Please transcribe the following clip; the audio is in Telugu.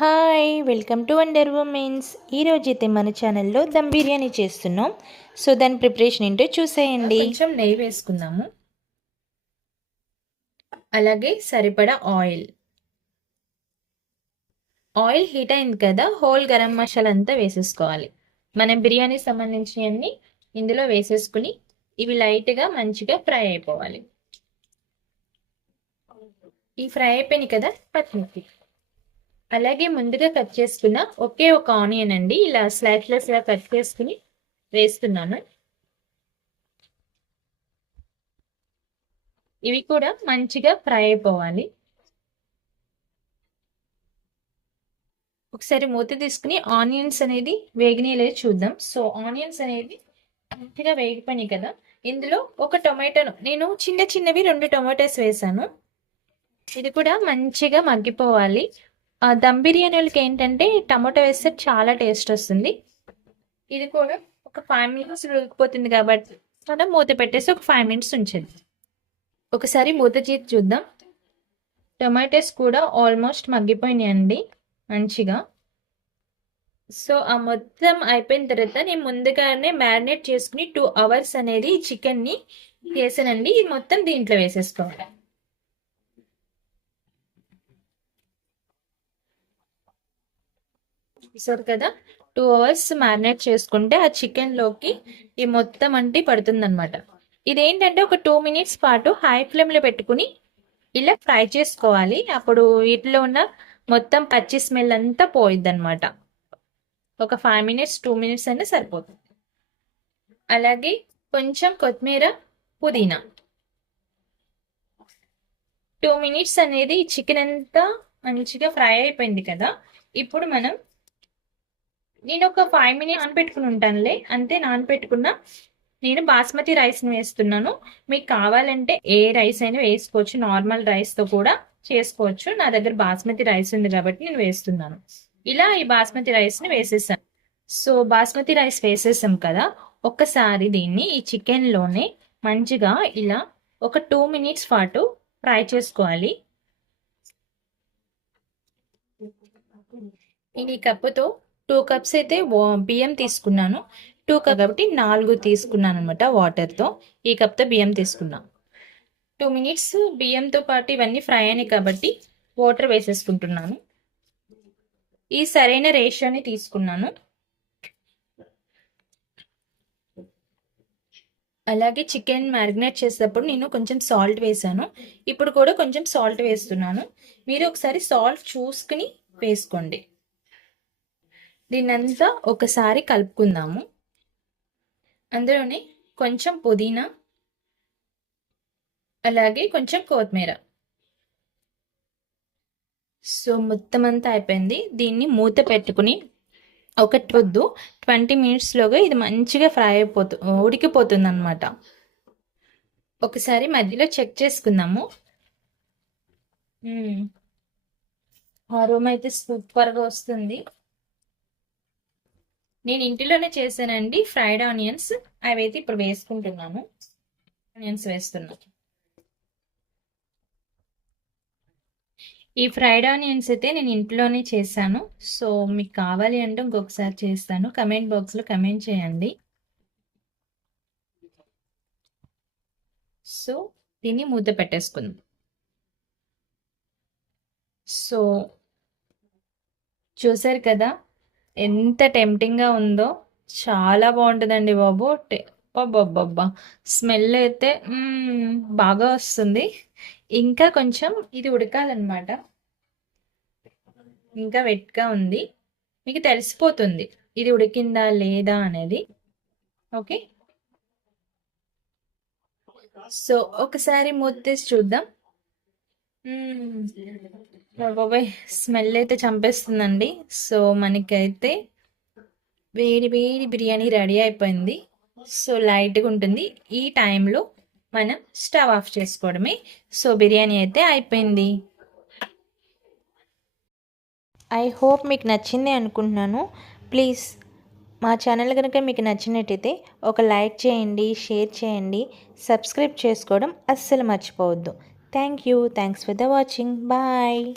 Hi welcome to wonder womens. ఈరోజు అయితే మన ఛానల్లో దమ్ బిర్యానీ చేస్తున్నాం. సో దాని ప్రిపరేషన్ ఏంటో చూసేయండి. కొంచెం నెయ్యి వేసుకుందాము. అలాగే సరిపడా ఆయిల్. ఆయిల్ హీట్ అయింది కదా హోల్ గరం మసాలా అంతా వేసేసుకోవాలి. మనం బిర్యానీ సంబంధించినవన్నీ ఇందులో వేసేసుకుని ఇవి లైట్గా మంచిగా ఫ్రై అయిపోవాలి. ఈ ఫ్రై అయిపోయినాయి కదా పచ్చిమిర్చి. అలాగే ముందుగా కట్ చేసుకున్న ఒకే ఒక ఆనియన్ అండి. ఇలా స్లైస్లెస్గా కట్ చేసుకుని వేస్తున్నాను. ఇవి కూడా మంచిగా ఫ్రై అయిపోవాలి. ఒకసారి మూత తీసుకుని ఆనియన్స్ అనేది వేగినాయి చూద్దాం. సో ఆనియన్స్ అనేది మంచిగా వేగిపోయినాయి కదా. ఇందులో ఒక టొమాటోను నేను చిన్న చిన్నవి రెండు టొమాటోస్ వేసాను. ఇది కూడా మంచిగా మగ్గిపోవాలి. దమ్ బిర్యానీలకి ఏంటంటే టమాటో వేస్తే చాలా టేస్ట్ వస్తుంది ఇది కూడా ఒక ఫైవ్ మినిట్స్ ఉడికిపోతుంది కాబట్టి మనం మూత పెట్టేసి ఒక ఫైవ్ మినిట్స్ ఉంచండి. ఒకసారి మూత చేతి చూద్దాం. టొమాటోస్ కూడా ఆల్మోస్ట్ మగ్గిపోయినాయండి మంచిగా. సో ఆ మొత్తం అయిపోయిన తర్వాత నేను ముందుగానే మ్యారినేట్ చేసుకుని టూ అవర్స్ అనేది చికెన్ని చేసానండి ఇది మొత్తం దీంట్లో వేసేసుకోవాలి. చూసారు కదా? టూ అవర్స్ మ్యారినేట్ చేసుకుంటే ఆ చికెన్లోకి ఈ మొత్తం అంటే పడుతుంది అనమాట ఇదేంటంటే ఒక టూ మినిట్స్ పాటు హై ఫ్లేమ్లో పెట్టుకుని ఇలా ఫ్రై చేసుకోవాలి. అప్పుడు వీటిలో ఉన్న మొత్తం పచ్చి స్మెల్ అంతా పోయిద్ది అనమాట ఒక ఫైవ్ మినిట్స్ టూ మినిట్స్ అయినా సరిపోతుంది. అలాగే కొంచెం కొత్తిమీర పుదీనా. టూ మినిట్స్ అనేది చికెన్ అంతా మంచిగా ఫ్రై అయిపోయింది కదా? ఇప్పుడు మనం నేను ఒక ఫైవ్ మినిట్స్ నానపెట్టుకుని ఉంటానులే. అంతే నానపెట్టుకున్న నేను బాస్మతి రైస్ని వేస్తున్నాను. మీకు కావాలంటే ఏ రైస్ అయినా వేసుకోవచ్చు. నార్మల్ రైస్తో కూడా చేసుకోవచ్చు. నా దగ్గర బాస్మతి రైస్ ఉంది కాబట్టి నేను వేస్తున్నాను. ఇలా ఈ బాస్మతి రైస్ని వేసేసాను. సో బాస్మతి రైస్ వేసేసాం కదా. ఒక్కసారి దీన్ని ఈ చికెన్లోనే మంచిగా ఇలా ఒక టూ మినిట్స్ పాటు ఫ్రై చేసుకోవాలి. ఈ కప్పుతో టూ కప్స్ అయితే బియ్యం తీసుకున్నాను. టూ కప్ కాబట్టి నాలుగు తీసుకున్నాను అనమాట వాటర్తో. ఈ కప్తో బియ్యం తీసుకున్నాను టూ మినిట్స్ బియ్యంతో పాటు ఇవన్నీ ఫ్రై అయినాయి కాబట్టి వాటర్ వేసేసుకుంటున్నాను. ఈ సరైన రేషియోని తీసుకున్నాను. అలాగే చికెన్ మ్యారినేట్ చేసేటప్పుడు నేను కొంచెం సాల్ట్ వేసాను. ఇప్పుడు కూడా కొంచెం సాల్ట్ వేస్తున్నాను. మీరు ఒకసారి సాల్ట్ చూసుకుని వేసుకోండి. దీన్నంతా ఒకసారి కలుపుకుందాము. అందులోనే కొంచెం పుదీనా అలాగే కొంచెం కొత్తిమీర. సో మొత్తం అంతా అయిపోయింది. దీన్ని మూత పెట్టుకుని ఒక పొద్దు ట్వంటీ మినిట్స్లోగా ఇది మంచిగా ఫ్రై అయిపోతు ఉడికిపోతుంది అనమాట ఒకసారి మధ్యలో చెక్ చేసుకుందాము. ఆ రూమ్ అయితే సూపర్గా వస్తుంది. నేను ఇంటిలోనే చేశానండి ఫ్రైడ్ ఆనియన్స్. అవి అయితే ఇప్పుడు వేసుకుంటున్నాను. ఆనియన్స్ వేస్తున్నాను ఈ ఫ్రైడ్ ఆనియన్స్ అయితే నేను ఇంట్లోనే చేశాను. సో మీకు కావాలి అంటే ఇంకొకసారి చేస్తాను. కమెంట్ బాక్స్లో కమెంట్ చేయండి. సో దీన్ని మూత పెట్టేసుకుందాం. సో చూసారు కదా? ఎంత టెంప్టింగ్గా ఉందో చాలా బాగుంటుందండి బాబు. అబ్బబ్బబ్బా స్మెల్ అయితే బాగా వస్తుంది. ఇంకా కొంచెం ఇది ఉడకాలన్నమాట. ఇంకా వెట్గా ఉంది. మీకు తెలిసిపోతుంది ఇది ఉడికిందా లేదా అనేది. ఓకే? సో ఒకసారి మూత చూద్దాం. బాబాయ్ స్మెల్ అయితే చంపేస్తుందండి. సో మనకైతే వేడి వేడి బిర్యానీ రెడీ అయిపోయింది. సో లైట్గా ఉంటుంది. ఈ టైంలో మనం స్టవ్ ఆఫ్ చేసుకోవడమే. సో బిర్యానీ అయితే అయిపోయింది. ఐ హోప్ మీకు నచ్చింది అనుకుంటున్నాను. ప్లీజ్ మా ఛానల్ కనుక మీకు నచ్చినట్టయితే ఒక లైక్ చేయండి షేర్ చేయండి. సబ్స్క్రైబ్ చేసుకోవడం అస్సలు మర్చిపోవద్దు. Thank you. Thanks for the watching. Bye.